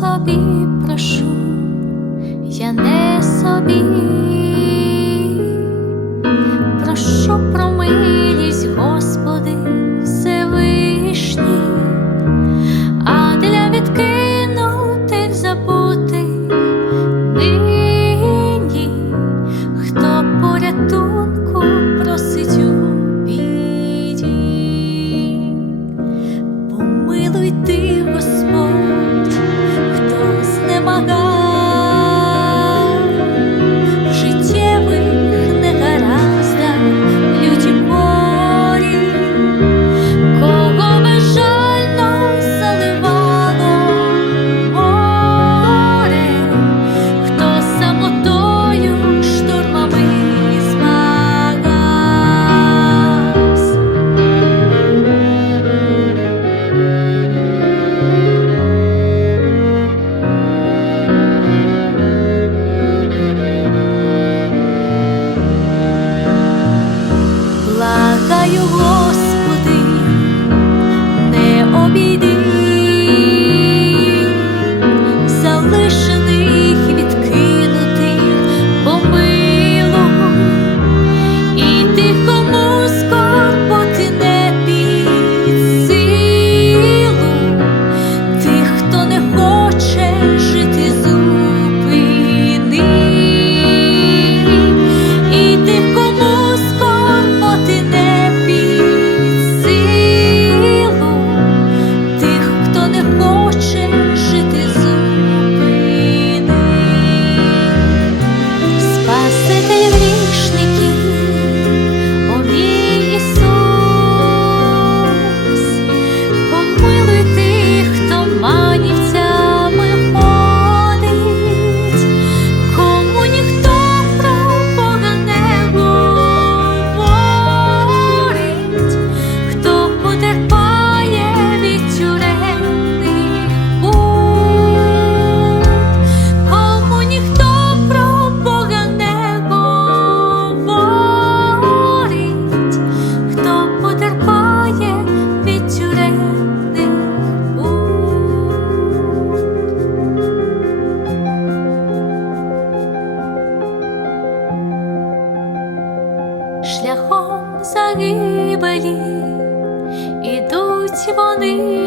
собі прошу, я не собі, прошу про милість, Господи, Всевишній, а для відкинутих забутих нині, хто порятунку просить у біді, помилуй ти, Господи. його. вони.